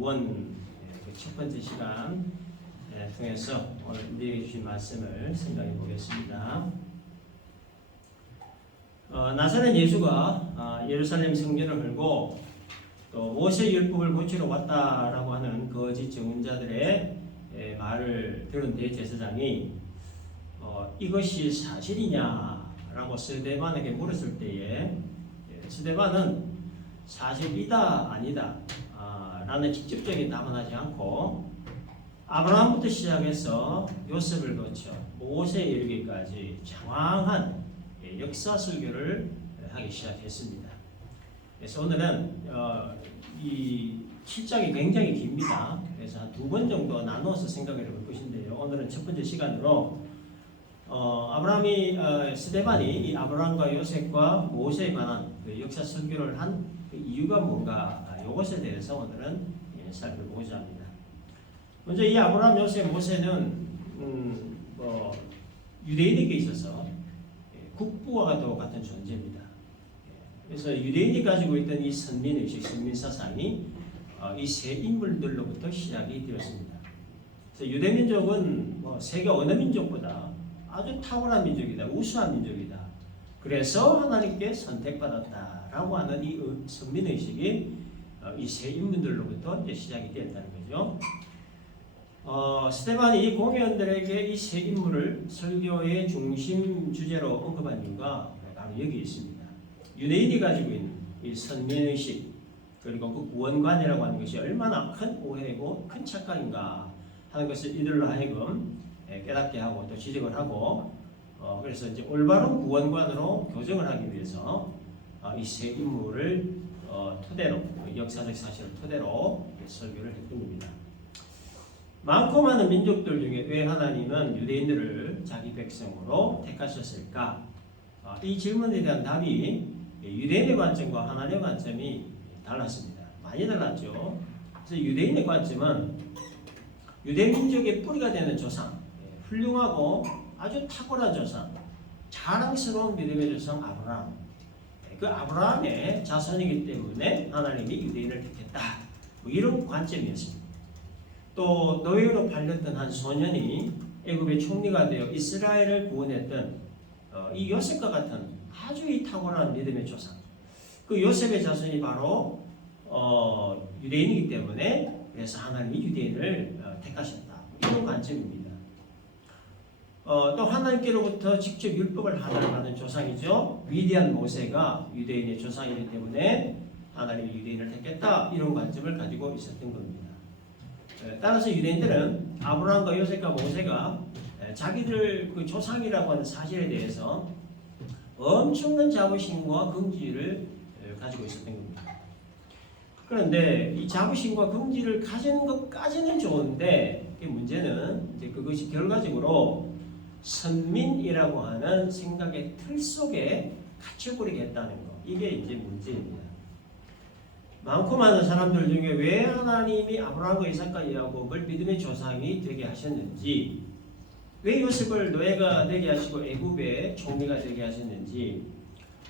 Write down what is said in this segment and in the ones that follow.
구원 첫 번째 시간 통해서 오늘 인도해 주신 말씀을 생각해 보겠습니다. 나사렛 예수가 예루살렘 성전을 헐고 또 모세 율법을 고치러 왔다라고 하는 거짓 증언자들의 말을 들은 대제사장이 이것이 사실이냐라고 스데반에게 물었을 때에 스데반은 사실이다 아니다 라는 직접적인 답은 하지 않고 아브라함부터 시작해서 요셉을 거쳐 모세에 이르기까지 장황한 역사 설교를 하기 시작했습니다. 그래서 오늘은 이 7장이 굉장히 깁니다. 그래서 한 2번 정도 나누어서 생각을 해볼 것인데요. 오늘은 첫 번째 시간으로 스데반이 이 아브라함과 요셉과 모세에 관한 그 역사 설교를 한 그 이유가 뭔가 이것에 대해서 오늘은 살펴보고자 합니다. 먼저 이 아브라함, 요셉, 모세는 유대인에게 있어서 국부와 같은 존재입니다. 그래서 유대인이 가지고 있던 이 선민의식, 선민사상이 이 세 인물들로부터 시작이 되었습니다. 그래서 유대민족은 세계 어느 민족보다 아주 탁월한 민족이다, 우수한 민족이다. 그래서 하나님께 선택받았다라고 하는 이 선민의식이 이 세 인물들로부터 이제 시작이 되었다는 거죠. 스데반이 이 공회원들에게 이 세 인물을 설교의 중심 주제로 언급한 이유가 바로 여기 있습니다. 유대인이 가지고 있는 이 선민의식 그리고 그 구원관이라고 하는 것이 얼마나 큰 오해고 큰 착각인가 하는 것을 이들로 하여금 깨닫게 하고 또 지적을 하고 그래서 이제 올바른 구원관으로 교정을 하기 위해서 이 세 인물을 토대로 역사적 사실을 토대로 설교를 했던 겁니다. 많고 많은 민족들 중에 왜 하나님은 유대인들을 자기 백성으로 택하셨을까? 이 질문에 대한 답이 유대인의 관점과 하나님의 관점이 달랐습니다. 많이 달랐죠. 그래서 유대인의 관점은 유대민족의 뿌리가 되는 조상, 훌륭하고 아주 탁월한 조상, 자랑스러운 믿음의 조상 아브라함. 그 아브라함의 자손이기 때문에 하나님이 유대인을 택했다. 이런 관점이었습니다. 또 노예로 팔렸던 한 소년이 애굽의 총리가 되어 이스라엘을 구원했던 이 요셉과 같은 아주 이 탁월한 믿음의 조상. 그 요셉의 자손이 바로 유대인이기 때문에 그래서 하나님이 유대인을 택하셨다. 이런 관점입니다. 또 하나님께로부터 직접 율법을 하달받은 조상이죠. 위대한 모세가 유대인의 조상이기 때문에 하나님이 유대인을 택했다. 이런 관점을 가지고 있었던 겁니다. 따라서 유대인들은 아브라함과 요셉과 모세가 자기들 그 조상이라고 하는 사실에 대해서 엄청난 자부심과 긍지를 가지고 있었던 겁니다. 그런데 이 자부심과 긍지를 가지는 것까지는 좋은데 이 문제는 이제 그것이 결과적으로 선민이라고 하는 생각의 틀 속에 갇혀버리겠다는 것. 이게 이제 문제입니다. 많고 많은 사람들 중에 왜 하나님이 아브라함과 이삭과 야곱을 믿음의 조상이 되게 하셨는지, 왜 요셉을 노예가 되게 하시고 애굽의 총리가 되게 하셨는지,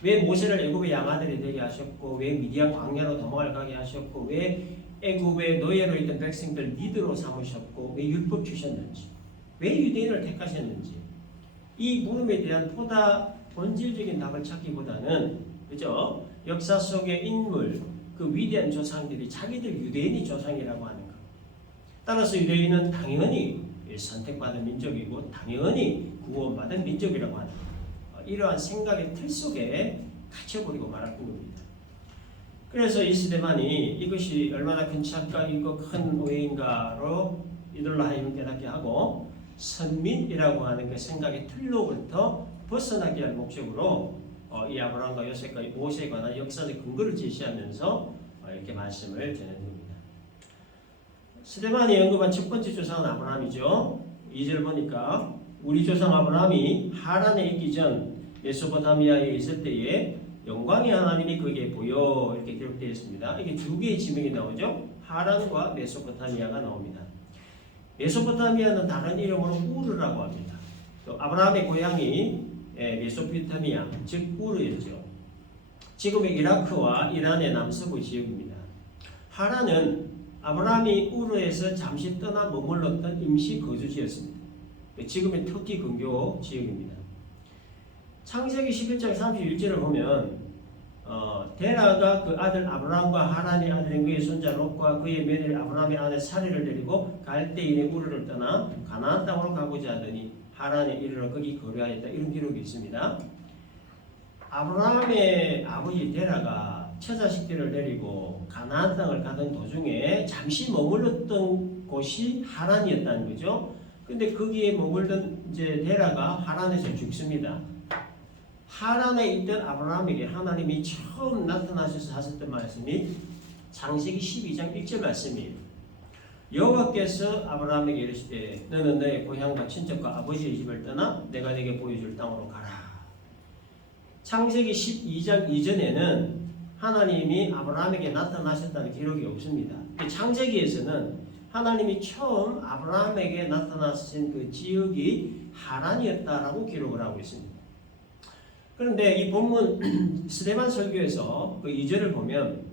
왜 모세를 애굽의 양아들이 되게 하셨고, 왜 미디안 광야로 도망을 가게 하셨고, 왜 애굽의 노예로 있던 백성들 리더로 삼으셨고, 왜 율법 주셨는지, 왜 유대인을 택하셨는지, 이 물음에 대한 보다 본질적인 답을 찾기보다는 그죠? 역사 속의 인물, 그 위대한 조상들이 자기들 유대인이 조상이라고 하는 것. 따라서 유대인은 당연히 선택받은 민족이고 당연히 구원받은 민족이라고 하는 것. 이러한 생각의 틀 속에 갇혀버리고 말았던 겁니다. 그래서 이 스데반이 이것이 얼마나 큰 착각이고 큰 오해인가로 이들로 하여금 깨닫게 하고 선민이라고 하는 그 생각의 틀로부터 벗어나게 할 목적으로 이 아브라함과 요셉과 모세에 관한 역사적 근거를 제시하면서 이렇게 말씀을 전하는 겁니다. 스데반이 언급한 첫 번째 조상은 아브라함이죠. 2절 보니까 우리 조상 아브라함이 하란에 있기 전 메소포타미아에 있을 때에 영광의 하나님이 그에게 보여 이렇게 기록되어 있습니다. 이게 두 개의 지명이 나오죠. 하란과 메소포타미아가 나옵니다. 메소포타미아는 다른 이름으로 우르라고 합니다. 또 아브라함의 고향이 메소포타미아, 즉 우르였죠. 지금의 이라크와 이란의 남서부 지역입니다. 하란은 아브라함이 우르에서 잠시 떠나 머물렀던 임시 거주지였습니다. 지금의 터키 근교 지역입니다. 창세기 11장 31절을 보면 데라가 그 아들 아브라함과 하란의 아들인 그의 손자 롯과 그의 며느리 아브라함의 아내 사리를 데리고 갈대인의 우르를 떠나 가나안 땅으로 가고자 하더니 하란에 이르러 거기 거류하였다. 이런 기록이 있습니다. 아브라함의 아버지 데라가 처자식들을 데리고 가나안 땅을 가던 도중에 잠시 머물렀던 곳이 하란이었다는 거죠. 근데 거기에 머물던 이제 데라가 하란에서 죽습니다. 하란에 있던 아브라함에게 하나님이 처음 나타나셔서 하셨던 말씀이 창세기 12장 1절 말씀이에요. 여호와께서 아브라함에게 이르시되 너는 너의 고향과 친척과 아버지의 집을 떠나 내가 네게 보여줄 땅으로 가라. 창세기 12장 이전에는 하나님이 아브라함에게 나타나셨다는 기록이 없습니다. 창세기에서는 하나님이 처음 아브라함에게 나타나신 그 지역이 하란이었다라고 기록을 하고 있습니다. 그런데 이 본문 스데반 설교에서 그 2절을 보면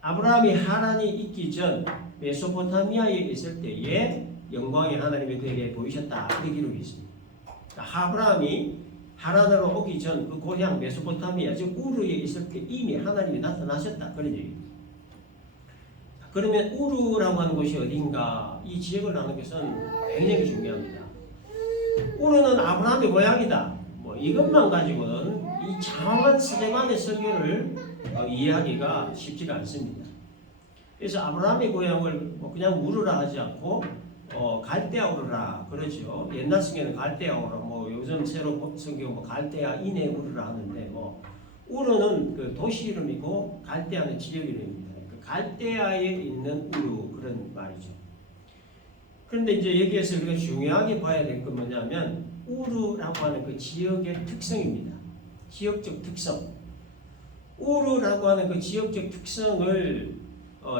아브라함이 하란이 있기 전 메소포타미아에 있을 때에 영광의 하나님이 그에게 보이셨다. 그 기록이 있습니다. 그러니까 아브라함이 하란으로 오기 전 그 고향 메소포타미아 즉 우르에 있을 때 이미 하나님이 나타나셨다. 그런 얘기입니다. 그러면 우르라고 하는 곳이 어딘가 이 지역을 아는 것은 굉장히 중요합니다. 우르는 아브라함의 고향이다. 이것만 가지고는 이 장황한 스데반의 설교를 이해하기가 쉽지가 않습니다. 그래서 아브라함의 고향을 그냥 우르라 하지 않고 갈대아 우르라 그러죠. 옛날 성경에는 갈대아 우르라, 요즘 새로 성경 갈대아 이네 우르라 하는데 우르는 그 도시 이름이고 갈대아는 지역 이름입니다. 그 갈대아에 있는 우르 그런 말이죠. 그런데 이제 여기에서 우리가 중요하게 봐야 될 건 뭐냐면 우르라고 하는 그 지역의 특성입니다. 지역적 특성. 우르라고 하는 그 지역적 특성을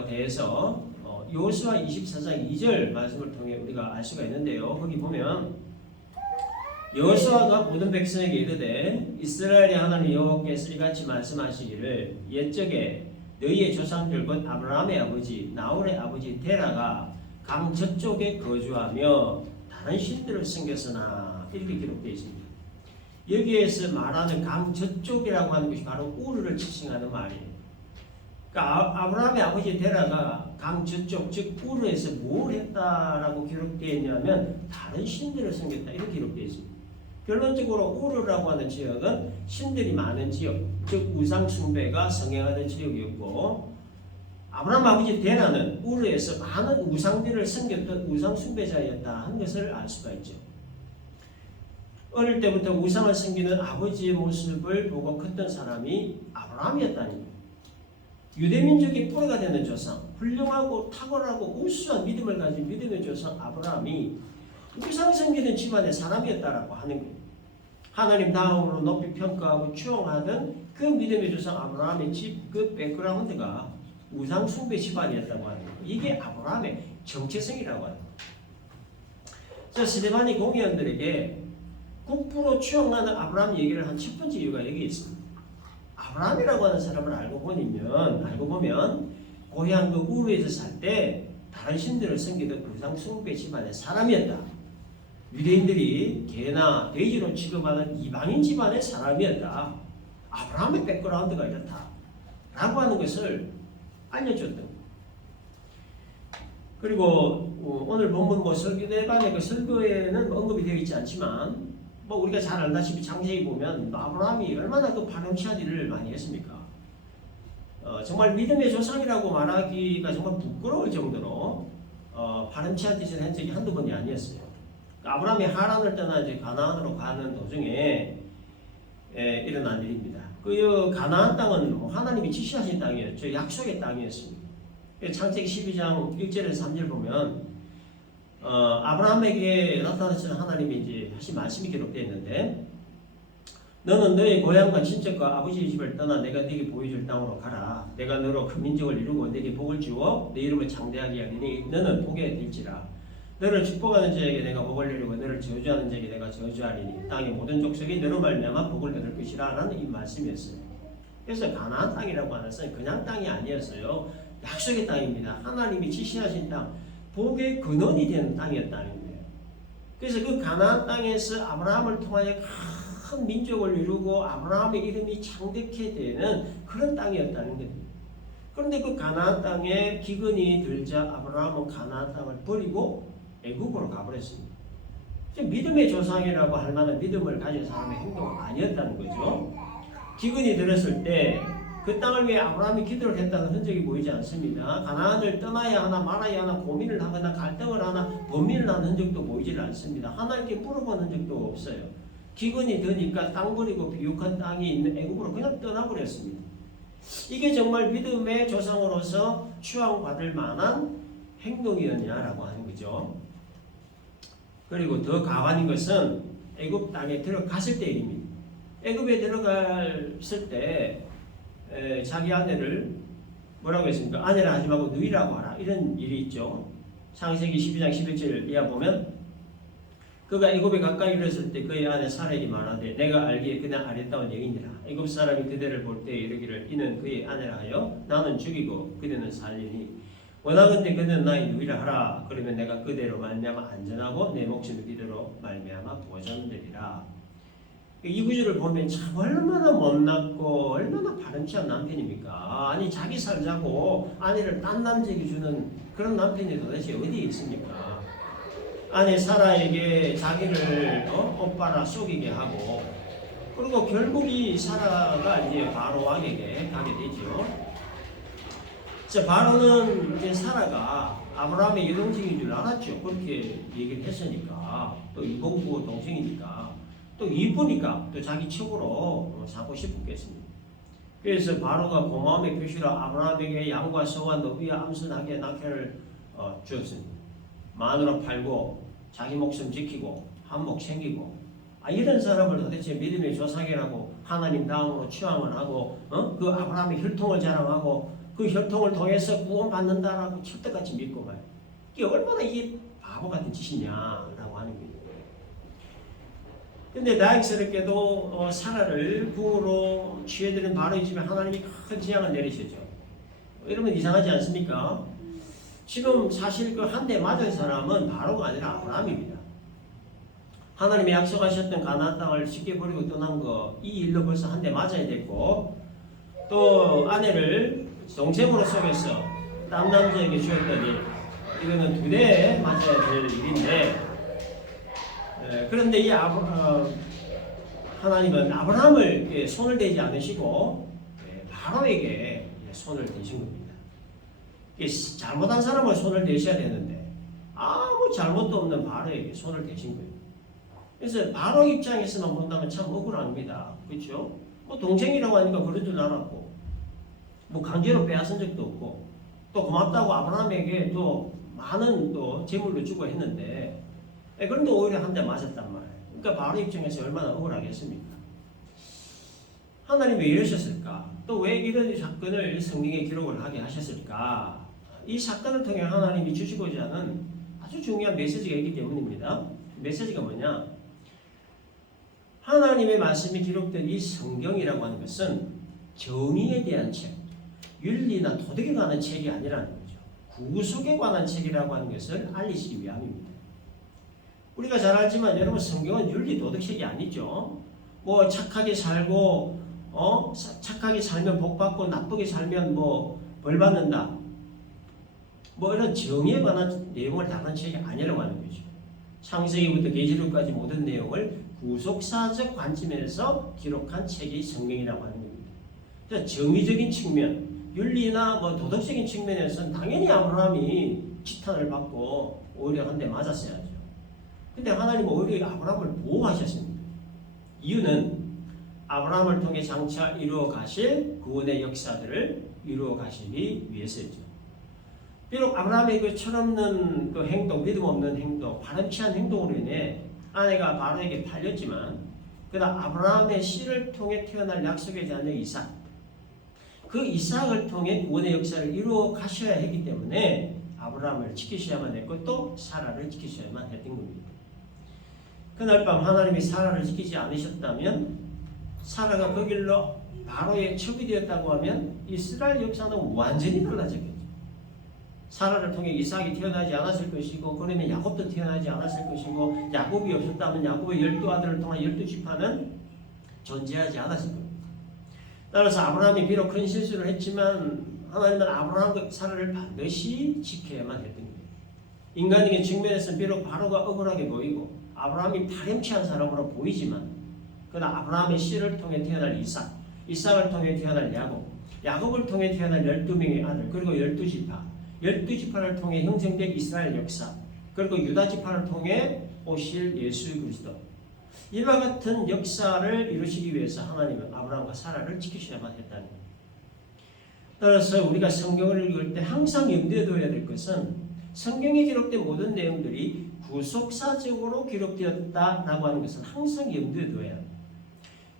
대해서 여호수아 24장 2절 말씀을 통해 우리가 알 수가 있는데요. 거기 보면 여호수아가 모든 백성에게 이르되 이스라엘의 하나님 여호와께서 이같이 말씀하시기를 옛적에 너희의 조상들 곧 아브라함의 아버지 나홀의 아버지 데라가 강 저쪽에 거주하며 다른 신들을 섬겼으나 이렇게 기록되어 있습니다. 여기에서 말하는 강 저쪽이라고 하는 것이 바로 우르를 지칭하는 말이에요. 그러니까 아브라함의 아버지 데라가 강 저쪽 즉 우르에서 뭘 했다라고 기록되어 있냐면 다른 신들을 섬겼다 이렇게 기록되어 있습니다. 결론적으로 우르라고 하는 지역은 신들이 많은 지역 즉 우상 숭배가 성행하는 지역이었고 아브라함 아버지 데라는 우르에서 많은 우상들을 섬겼던 우상 숭배자였다 하는 것을 알 수가 있죠. 어릴 때부터 우상을 섬기는 아버지의 모습을 보고 컸던 사람이 아브라함이었다는 거예요. 유대민족의 뿌리가 되는 조상, 훌륭하고 탁월하고 우수한 믿음을 가진 믿음의 조상 아브라함이 우상 섬기는 집안의 사람이었다라고 하는 거예요. 하나님 다음으로 높이 평가하고 추앙하던 그 믿음의 조상 아브라함의 집 그 백그라운드가 우상 숭배 집안이었다고 하는 거예요. 이게 아브라함의 정체성이라고 하는 거예요. 자, 스데반이 공회원들에게 국부로 추앙하는 아브라함 얘기를 한 첫 번째 이유가 여기 있습니다. 아브라함이라고 하는 사람을 알고 보면 고향 그 우르에서 살 때 다른 신들을 섬기던 우상 숭배 집안의 사람이었다. 유대인들이 개나 돼지로 취급하는 이방인 집안의 사람이었다. 아브라함의 백그라운드가 이렇다. 라고 하는 것을 알려줬던 거예요. 그리고 오늘 본문 설교대반의 그 설교에는 언급이 되어 있지 않지만 우리가 잘 알다시피 창세기 보면 아브라함이 얼마나 그 파렴치한 일을 많이 했습니까? 정말 믿음의 조상이라고 말하기가 정말 부끄러울 정도로 파렴치한 짓을 한 적이 한두 번이 아니었어요. 아브라함이 하란을 떠나 이제 가나안으로 가는 도중에 일어난 일입니다. 그 가나안 땅은 하나님이 지시하신 땅이었죠. 약속의 땅이었습니다. 창세기 12장 1절에서 3절 보면 아브라함에게 나타나신 하나님이 이제 하신 말씀이 기록되어 있는데 너는 너의 고향과 친척과 아버지의 집을 떠나 내가 네게 보여줄 땅으로 가라. 내가 너로 큰 민족을 이루고 네게 복을 주어 내 이름을 창대하게 하리니 너는 복에 될지라. 너를 축복하는 자에게 내가 복을 내리고 너를 저주하는 자에게 내가 저주하리니 땅의 모든 족속이 너로 말미암아 복을 얻을 것이라 라는 이 말씀이었어요. 그래서 가나안 땅이라고 하는 것은 그냥 땅이 아니었어요. 약속의 땅입니다. 하나님이 지시하신 땅, 복의 근원이 되는 땅이었다는 거예요. 그래서 그 가나안 땅에서 아브라함을 통하여 큰 민족을 이루고 아브라함의 이름이 창대케 되는 그런 땅이었다는 거예요. 그런데 그 가나안 땅에 기근이 들자 아브라함은 가나안 땅을 버리고 애굽으로 가버렸습니다. 믿음의 조상이라고 할 만한 믿음을 가진 사람의 행동은 아니었다는 거죠. 기근이 들었을 때 그 땅을 위해 아브라함이 기도를 했다는 흔적이 보이지 않습니다. 가나안을 떠나야 하나 말아야 하나 고민을 하거나 갈등을 하나 범민을 하는 흔적도 보이질 않습니다. 하나님께 물어본 흔적도 없어요. 기근이 드니까 땅 버리고 비옥한 땅이 있는 애굽으로 그냥 떠나버렸습니다. 이게 정말 믿음의 조상으로서 추앙받을 만한 행동이었냐라고 하는 거죠. 그리고 더 가관인 것은 애굽 땅에 들어갔을 때 일입니다. 애굽에 들어갔을 때 자기 아내를 뭐라고 했습니까? 아내를 하지 말고 누이라고 하라. 이런 일이 있죠. 창세기 12장 11절 이하 보면 그가 애굽에 가까이 이르렀을 때 그의 아내 사라에게 말하되 내가 알기에 그냥 아름다운 여인이라. 애굽 사람이 그대를 볼 때 이르기를 이는 그의 아내라 하여 나는 죽이고 그대는 살리니 원하건대 그는 나의 누이라 하라. 그러면 내가 그대로 말미암아 안전하고 내 목숨을 그대로 말미암아 보존되리라. 이 구절을 보면 참 얼마나 못났고 얼마나 바람치 않은 남편입니까? 아니 자기 살자고 아내를 딴 남자에게 주는 그런 남편이 도대체 어디에 있습니까? 아내 사라에게 자기를 오빠라 속이게 하고 그리고 결국 이 사라가 이제 바로 왕에게 가게 되죠. 바로는 이제 사라가 아브라함의 여동생인 줄 알았죠. 그렇게 얘기를 했으니까 또 이공부 동생이니까 또 이쁘니까 또 자기 척으로 사고 싶었겠습니다. 그래서 바로가 고마움의 표시로 아브라함에게 양과 소와 노비와 암선하게 낙혀를 주었습니다. 마누라 팔고 자기 목숨 지키고 한몫 챙기고 이런 사람을 도대체 믿음의 조상이라고 하나님 다음으로 추앙을 하고 그 아브라함의 혈통을 자랑하고 그 혈통을 통해서 구원받는다라고 칠떡같이 믿고 가요. 이게 얼마나 이게 바보 같은 짓이냐라고 하는 거예요. 근데 다행스럽게도 사라를 궁으로 취해드린 바로의 집에 하나님이 큰 재앙을 내리시죠. 여러분 이상하지 않습니까? 지금 사실 그 한 대 맞은 사람은 바로가 아니라 아브라함입니다. 하나님이 약속하셨던 가나안 땅을 쉽게 버리고 떠난 거 이 일로 벌써 한 대 맞아야 됐고 또 아내를 동생으로 속여서 딴 남자에게 주었더니 이거는 두 대 맞아야 될 일인데 그런데 이 하나님은 아브라함을 손을 대지 않으시고 바로에게 손을 대신 겁니다. 잘못한 사람을 손을 대셔야 되는데 아무 잘못도 없는 바로에게 손을 대신 거예요. 그래서 바로 입장에서만 본다면 참 억울합니다. 그렇죠? 뭐 동생이라고 하니까 그런 줄 알았고 뭐 강제로 빼앗은 적도 없고 또 고맙다고 아브라함에게 또 많은 또 재물도 주고 했는데 그런데 오히려 한 대 맞았단 말이에요. 그러니까 바로 입장에서 얼마나 억울하겠습니까? 하나님 왜 이러셨을까? 또 왜 이런 사건을 성경에 기록을 하게 하셨을까? 이 사건을 통해 하나님이 주시고자 하는 아주 중요한 메시지가 있기 때문입니다. 메시지가 뭐냐? 하나님의 말씀이 기록된 이 성경이라고 하는 것은 정의에 대한 책, 윤리나 도덕에 관한 책이 아니라는 거죠. 구속에 관한 책이라고 하는 것을 알리시기 위함입니다. 우리가 잘 알지만 여러분 성경은 윤리 도덕책이 아니죠. 뭐 착하게 살고 착하게 살면 복 받고 나쁘게 살면 뭐 벌 받는다. 뭐 이런 정의에 관한 내용을 다룬 책이 아니라고 하는 거죠. 창세기부터 계시록까지 모든 내용을 구속사적 관점에서 기록한 책이 성경이라고 하는 겁니다. 정의적인 측면, 윤리나 뭐 도덕적인 측면에서는 당연히 아브라함이 지탄을 받고 오히려 한 대 맞았어야죠. 근데 하나님은 오히려 아브라함을 보호하셨습니다. 이유는 아브라함을 통해 장차 이루어 가실 구원의 역사들을 이루어 가시기 위해서죠. 비록 아브라함의 그 철없는 그 행동, 믿음 없는 행동, 바람치 않은 행동으로 인해 아내가 바로에게 팔렸지만 그러나 아브라함의 씨를 통해 태어날 약속의 자녀 이삭, 그 이삭을 통해 구원의 역사를 이루어 가셔야 했기 때문에 아브라함을 지키셔야만 했고 또 사라를 지키셔야만 했던 겁니다. 그날 밤 하나님이 사라를 지키지 않으셨다면 사라가 그 길로 바로의 첩이 되었다고 하면 이스라엘 역사는 완전히 달라졌겠죠. 사라를 통해 이삭이 태어나지 않았을 것이고 그러면 야곱도 태어나지 않았을 것이고 야곱이 없었다면 야곱의 12아들을 통한 12지파는 존재하지 않았을 겁니다. 따라서 아브라함이 비록 큰 실수를 했지만 하나님은 아브라함과 사라를 반드시 지켜야만 했던 거예요. 인간적인 측면에서는 비록 바로가 억울하게 보이고 아브라함이 파렴치한 사람으로 보이지만 그러나 아브라함의 씨를 통해 태어날 이삭, 이삭을 통해 태어날 야곱, 야곱을 통해 태어날 12명의 아들 그리고 12지파, 12지파를 통해 형성된 이스라엘 역사 그리고 유다지파를 통해 오실 예수 그리스도 이와 같은 역사를 이루시기 위해서 하나님은 아브라함과 사라를 지키셔야만 했다는 거예요. 따라서 우리가 성경을 읽을 때 항상 염두에 둬야 될 것은 성경에 기록된 모든 내용들이 구속사적으로 기록되었다라고 하는 것은 항상 염두에 둬야 합니다.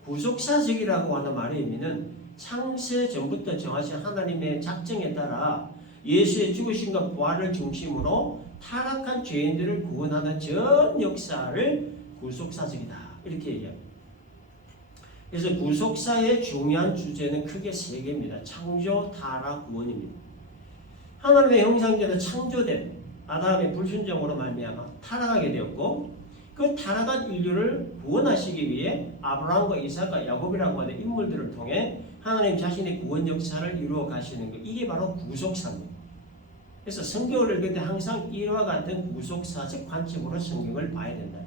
구속사적이라고 하는 말의 의미는 창세 전부터 정하신 하나님의 작정에 따라 예수의 죽으심과 부활을 중심으로 타락한 죄인들을 구원하는 전 역사를 구속사적이다 이렇게 얘기합니다. 그래서 구속사의 중요한 주제는 크게 세 개입니다. 창조, 타락, 구원입니다. 하나님의 형상대로 창조된 아담의 불순종으로 말미암아 타락하게 되었고 그 타락한 인류를 구원하시기 위해 아브라함과 이삭과 야곱이라고 하는 인물들을 통해 하나님 자신의 구원 역사를 이루어 가시는 것 이게 바로 구속사입니다. 그래서 성경을 읽을 때 항상 이와 같은 구속사적 관점으로 성경을 봐야 된다.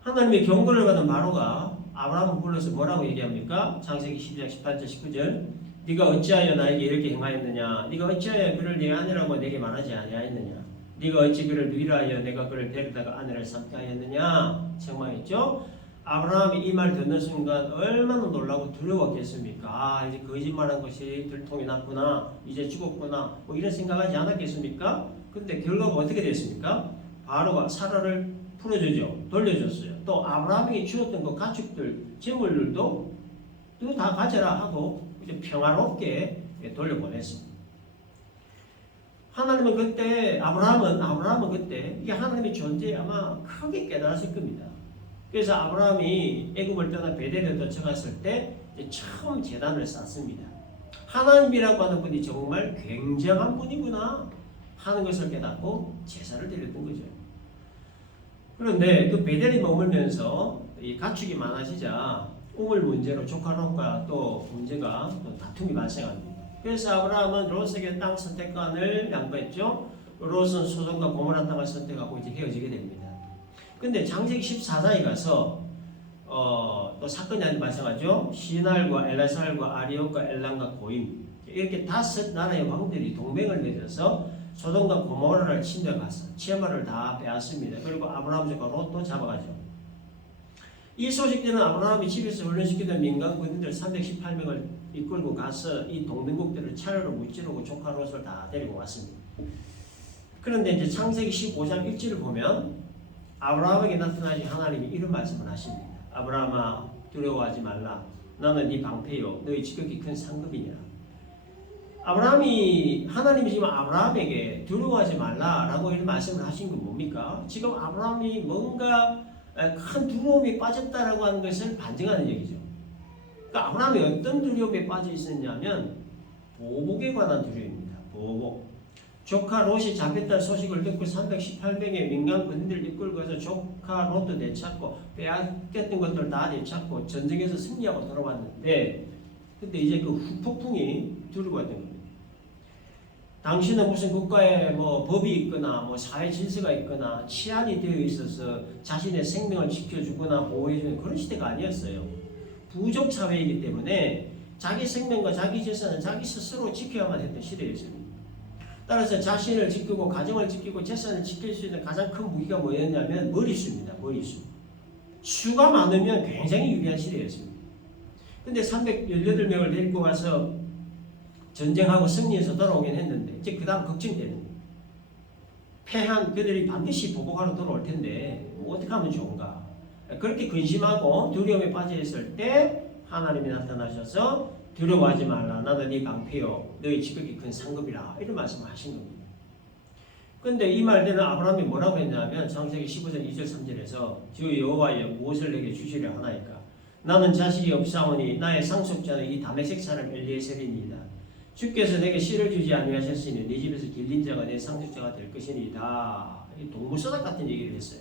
하나님의 경고를 받은 바로가 아브라함을 불러서 뭐라고 얘기합니까? 창세기 12장 18절 19절 네가 어찌하여 나에게 이렇게 행하였느냐? 네가 어찌하여 그를 내 아내라고 내게 말하지 아니하였느냐? 네가 어찌 그를 위로하여 내가 그를 데려다가 아내를 삼게 하였느냐? 책망했죠? 아브라함이 이 말 듣는 순간 얼마나 놀라고 두려웠겠습니까? 아 이제 거짓말한 것이 들통이 났구나 이제 죽었구나 뭐 이런 생각하지 않았겠습니까? 근데 결과가 어떻게 됐습니까? 바로가 사라를 풀어주죠. 돌려줬어요. 또 아브라함이 주었던 그 가축들 재물들도 다 가져라 하고 이제 평화롭게 돌려보냈습니다. 하나님은 그때 아브라함은 그때 이게 하나님의 존재에 아마 크게 깨달았을 겁니다. 그래서 아브라함이 애굽을 떠나 베델에 도착했을 때 처음 제단을 쌓습니다. 하나님이라고 하는 분이 정말 굉장한 분이구나 하는 것을 깨닫고 제사를 드렸던 거죠. 그런데 그 베델에 머물면서 이 가축이 많아지자 우물 문제로 조카롯과 또 문제가 또 다툼이 발생합니다. 그래서 아브라함은 롯에게 땅 선택권을 양보했죠. 롯은 소돔과 고모라 땅을 선택하고 이제 헤어지게 됩니다. 근데 창세기 14장에 가서 또 사건이 하나 발생하죠. 시날과 엘라살과 아리옥과 엘람과 고임 이렇게 5 나라의 왕들이 동맹을 맺어서 소돔과 고모라를 침략해서 치아마를 다 빼앗습니다. 그리고 아브라함 조카 롯도 잡아가죠. 이 소식 때는 아브라함이 집에서 훈련시키던 민간 군인들 318명을 이끌고 가서 이 동맹국들을 차례로 무찌르고 조카 롯을 다 데리고 왔습니다. 그런데 이제 창세기 15장 1절을 보면 아브라함에게 나타나신 하나님이 이런 말씀을 하십니다. 아브라함아 두려워하지 말라. 나는 네 방패요 너희 지극히 큰 상급이니라. 하나님이 지금 아브라함에게 두려워하지 말라라고 이런 말씀을 하신 건 뭡니까? 지금 아브라함이 뭔가 큰 두려움에 빠졌다라고 하는 것을 반증하는 얘기죠. 그러니까 아브라함이 어떤 두려움에 빠져 있었냐면 보복에 관한 두려움입니다. 보복. 조카 롯이 잡혔다는 소식을 듣고 318명의 민간 군인들 이끌고서 조카 롯도 되찾고 빼앗겼던 것들 다 되찾고 전쟁에서 승리하고 돌아왔는데 근데 이제 그 후폭풍이 두르고 있던 겁니다. 당신은 무슨 국가에 뭐 법이 있거나 뭐 사회 질서가 있거나 치안이 되어 있어서 자신의 생명을 지켜주거나 보호해주는 그런 시대가 아니었어요. 부족 사회이기 때문에 자기 생명과 자기 재산은 자기 스스로 지켜야만 했던 시대였습니다. 따라서 자신을 지키고 가정을 지키고 재산을 지킬 수 있는 가장 큰 무기가 뭐였냐면 머리수입니다. 머리수. 수가 많으면 굉장히 유리한 시대였습니다. 근데 318명을 데리고 가서 전쟁하고 승리해서 돌아오긴 했는데 이제 그 다음 걱정되는 거예요. 패한 그들이 반드시 보복하러 돌아올 텐데 뭐 어떻게 하면 좋은가. 그렇게 근심하고 두려움에 빠져 있을 때 하나님이 나타나셔서 두려워하지 말라. 나는 네 방패요 너희 지극히 큰 상급이라 이런 말씀을 하신 겁니다. 근데 이 말들은 아브라함이 뭐라고 했냐면 창세기 15장 2절 3절에서 주 여호와여 무엇을 내게 주시려 하나이까. 나는 자식이 없사오니 나의 상속자는 이 다메섹 사람 엘리에셀이니이다. 주께서 내게 씨를 주지 아니하셨으니 네 집에서 길린 자가 내 상속자가 될 것이니이다. 동물서답 같은 얘기를 했어요.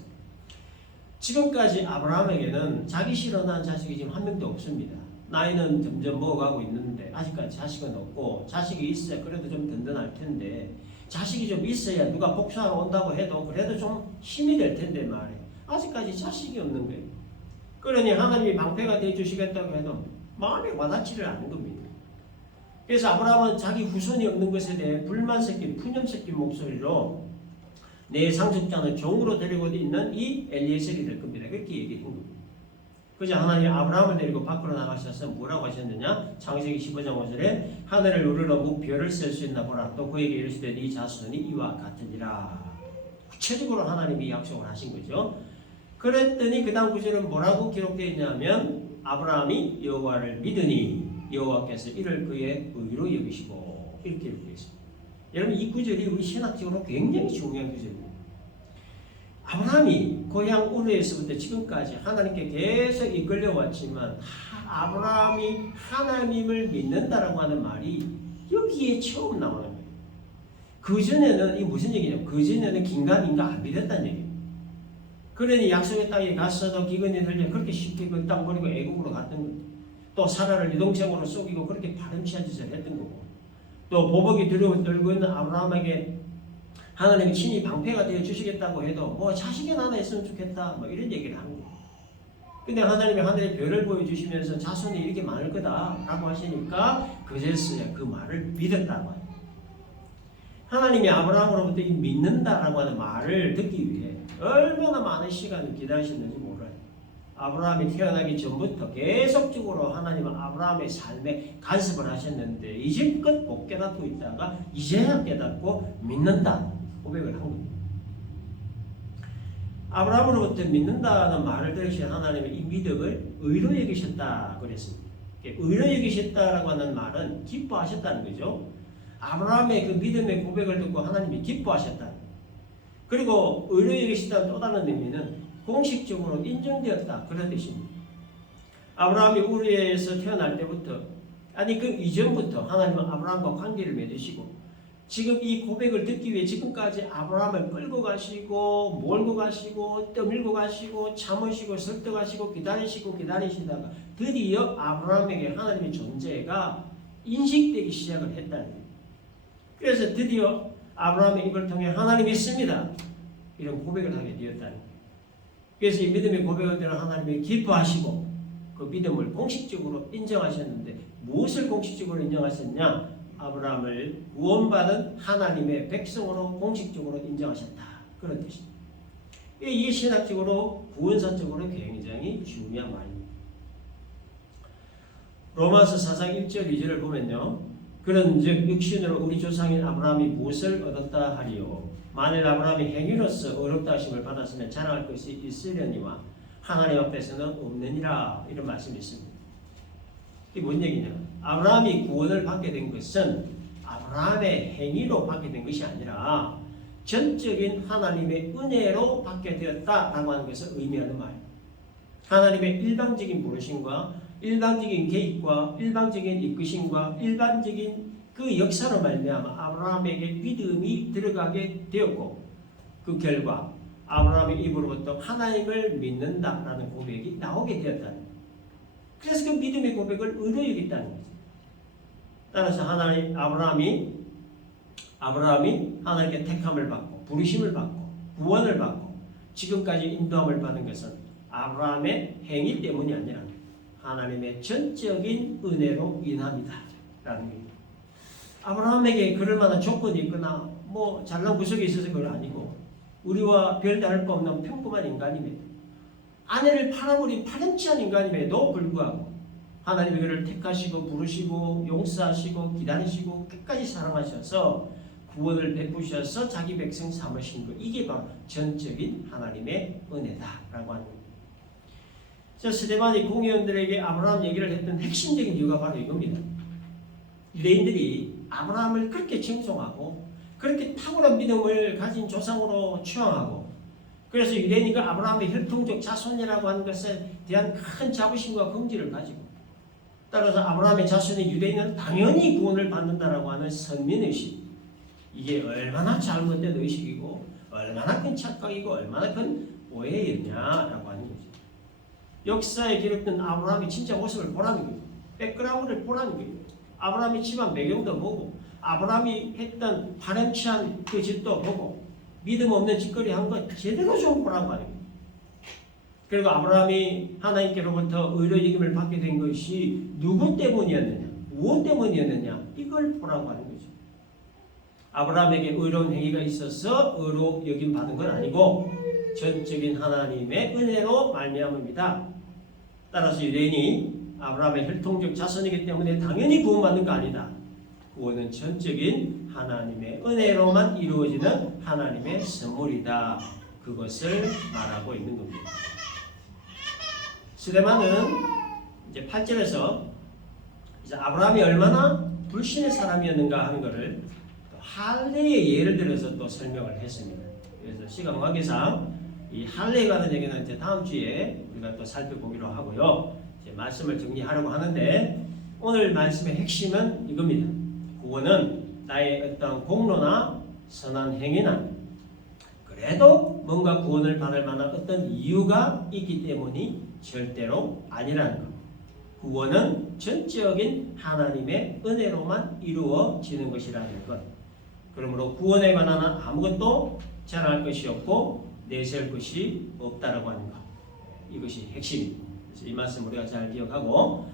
지금까지 아브라함에게는 자기 씨로 낳은 자식이 지금 한 명도 없습니다. 나이는 점점 먹어가고 있는데 아직까지 자식은 없고, 자식이 있어야 그래도 좀 든든할 텐데, 자식이 좀 있어야 누가 복수하러 온다고 해도 그래도 좀 힘이 될 텐데 말이에요. 아직까지 자식이 없는 거예요. 그러니 하나님이 방패가 되어 주시겠다고 해도 마음에 와닿지를 않는 겁니다. 그래서 아브라함은 자기 후손이 없는 것에 대해 불만 섞인 푸념 섞인 목소리로 내 상속자는 종으로 데리고 있는 이 엘리에셀이 될 겁니다. 그렇게 얘기한 겁니다. 그래서 하나님이 아브라함을 데리고 밖으로 나가셔서 뭐라고 하셨느냐? 창세기 15장 5절에 하늘을 우러러 무별을 셀 수 있나 보라. 또 그에게 이르시되 네 자손이 이와 같으니라. 구체적으로 하나님이 약속을 하신 거죠. 그랬더니 그 다음 구절은 뭐라고 기록되어 있냐면 아브라함이 여호와를 믿으니 여호와께서 이를 그의 의로 여기시고, 이렇게 기록되어 있습니다. 여러분, 이 구절이 우리 신학적으로 굉장히 중요한 구절입니다. 아브라함이 고향 우르에서부터 지금까지 하나님께 계속 이끌려 왔지만 아브라함이 하나님을 믿는다라고 하는 말이 여기에 처음 나오는 거예요. 그전에는 이 무슨 얘기냐면 그전에는 긴가민가 안 믿었다는 얘기예요. 그러니 약속의 땅에 갔어도 기근이 들려 그렇게 쉽게 그 땅 버리고 애국으로 갔던 거예요. 또 사라를 이동생으로 속이고 그렇게 파렴치한 짓을 했던 거고, 또 보복이 두려워 떨고 있는 아브라함에게 하나님이 친히 방패가 되어 주시겠다고 해도 뭐 자식이 하나 있으면 좋겠다 뭐 이런 얘기를 하는 거예요. 근데 하나님이 하늘의 별을 보여주시면서 자손이 이렇게 많을 거다라고 하시니까 그제서야 그 말을 믿었다고 해요. 하나님이 아브라함으로부터 이 믿는다라고 하는 말을 듣기 위해 얼마나 많은 시간을 기다리셨는지 몰라요. 아브라함이 태어나기 전부터 계속적으로 하나님은 아브라함의 삶에 간섭을 하셨는데 이제껏 못 깨닫고 있다가 이제야 깨닫고 믿는다 고백을 한 겁니다. 아브라함으로부터 믿는다는 말을 들으신 하나님은 이 믿음을 의로 여기셨다 그랬습니다. 의로 여기셨다라고 하는 말은 기뻐하셨다는 거죠. 아브라함의 그 믿음의 고백을 듣고 하나님이 기뻐하셨다. 그리고 의로 여기셨다는 또 다른 의미는 공식적으로 인정되었다 그런 뜻입니다. 아브라함이 우르에서 태어날 때부터, 아니 그 이전부터 하나님은 아브라함과 관계를 맺으시고 지금 이 고백을 듣기 위해 지금까지 아브라함을 끌고 가시고 몰고 가시고 떠밀고 가시고 참으시고 설득하시고 기다리시다가 드디어 아브라함에게 하나님의 존재가 인식되기 시작을 했다는 거예요. 그래서 드디어 아브라함의 입을 통해 하나님이 있습니다 이런 고백을 하게 되었다는 거예요. 그래서 이 믿음의 고백을 들은 하나님이 기뻐하시고 그 믿음을 공식적으로 인정하셨는데 무엇을 공식적으로 인정하셨냐? 아브라함을 구원받은 하나님의 백성으로 공식적으로 인정하셨다. 그런 뜻입니다. 이게 신학적으로 구원사적으로 굉장히 중요한 말입니다. 로마서 4장 1절 2절을 보면요. 그런즉 육신으로 우리 조상인 아브라함이 무엇을 얻었다 하리요? 만일 아브라함이 행위로서 어렵다 하심을 받았으면 자랑할 것이 있으려니와 하나님 앞에서는 없느니라. 이런 말씀이 있습니다. 이게 뭔 얘기냐? 아브라함이 구원을 받게 된 것은 아브라함의 행위로 받게 된 것이 아니라 전적인 하나님의 은혜로 받게 되었다라고 하는 것을 의미하는 말이에요. 하나님의 일방적인 부르심과 일방적인 개입과 일방적인 이끄심과 일반적인 그 역사로 말미암아 아브라함에게 믿음이 들어가게 되었고 그 결과 아브라함의 입으로부터 하나님을 믿는다라는 고백이 나오게 되었다는 거예요. 그래서 그 믿음의 고백을 의로 여겼다는 거죠. 따라서 아브라함이 하나님께 택함을 받고 부르심을 받고 구원을 받고 지금까지 인도함을 받은 것은 아브라함의 행위 때문이 아니라 하나님의 전적인 은혜로 인함이다 라는 겁니다. 아브라함에게 그럴 만한 조건이 있거나 뭐 잘난 구석이 있어서 그건 아니고 우리와 별다를 바 없는 평범한 인간임에도 아내를 팔아버린 파렴치한 인간임에도 불구하고 하나님이 그를 택하시고 부르시고 용서하시고 기다리시고 끝까지 사랑하셔서 구원을 베푸셔서 자기 백성 삼으신 것, 이게 바로 전적인 하나님의 은혜다라고 하는 겁니다. 스데반이 공회원들에게 아브라함 얘기를 했던 핵심적인 이유가 바로 이겁니다. 유대인들이 아브라함을 그렇게 칭송하고 그렇게 탁월한 믿음을 가진 조상으로 추앙하고 그래서 유대인이가 아브라함의 혈통적 자손이라고 하는 것에 대한 큰 자부심과 긍지를 가지고 따라서 아브라함의 자손의 유대인은 당연히 구원을 받는다라고 하는 선민의식, 이게 얼마나 잘못된 의식이고 얼마나 큰 착각이고 얼마나 큰 오해였냐라고 하는 거죠. 역사에 기록된 아브라함의 진짜 모습을 보라는 거예요. 백그라운드를 보라는 거예요. 아브라함의 집안 배경도 보고 아브라함이 했던 파렴치한 그 집도 보고 믿음 없는 짓거리 한 거 제대로 좀 보라고 하는 거예요. 그리고 아브라함이 하나님께로부터 의로움을 받게 된 것이 누구 때문이었느냐, 무엇 때문이었느냐, 이걸 보라고 하는 거죠. 아브라함에게 의로운 행위가 있어서 의로 여김 받은 건 아니고 전적인 하나님의 은혜로 말미암습니다. 따라서 유대인이 아브라함의 혈통적 자손이기 때문에 당연히 구원받는 거 아니다. 구원은 전적인 하나님의 은혜로만 이루어지는 하나님의 선물이다. 그것을 말하고 있는 겁니다. 스데반은 이제 8절에서 이제 아브라함이 얼마나 불신의 사람이었는가 하는 것을 할례의 예를 들어서 또 설명을 했습니다. 그래서 시간 관계상 이 할례에 관한 얘기는 이제 다음 주에 우리가 또 살펴보기로 하고요. 이제 말씀을 정리하려고 하는데 오늘 말씀의 핵심은 이겁니다. 구원은 나의 어떤 공로나 선한 행위나 그래도 뭔가 구원을 받을 만한 어떤 이유가 있기 때문이 절대로 아니라는 것. 구원은 전적인 하나님의 은혜로만 이루어지는 것이라는 것. 그러므로 구원에 관한 아무것도 자랑할 것이 없고 내세울 것이 없다라고 하는 것. 이것이 핵심입니다. 그래서 이 말씀 우리가 잘 기억하고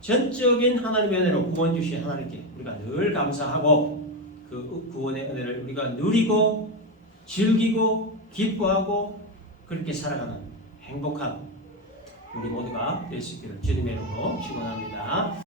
전적인 하나님의 은혜로 구원 주신 하나님께 우리가 늘 감사하고 그 구원의 은혜를 우리가 누리고 즐기고 기뻐하고 그렇게 살아가는 행복한 우리 모두가 될 수 있기를 주님의 이름으로 축원합니다.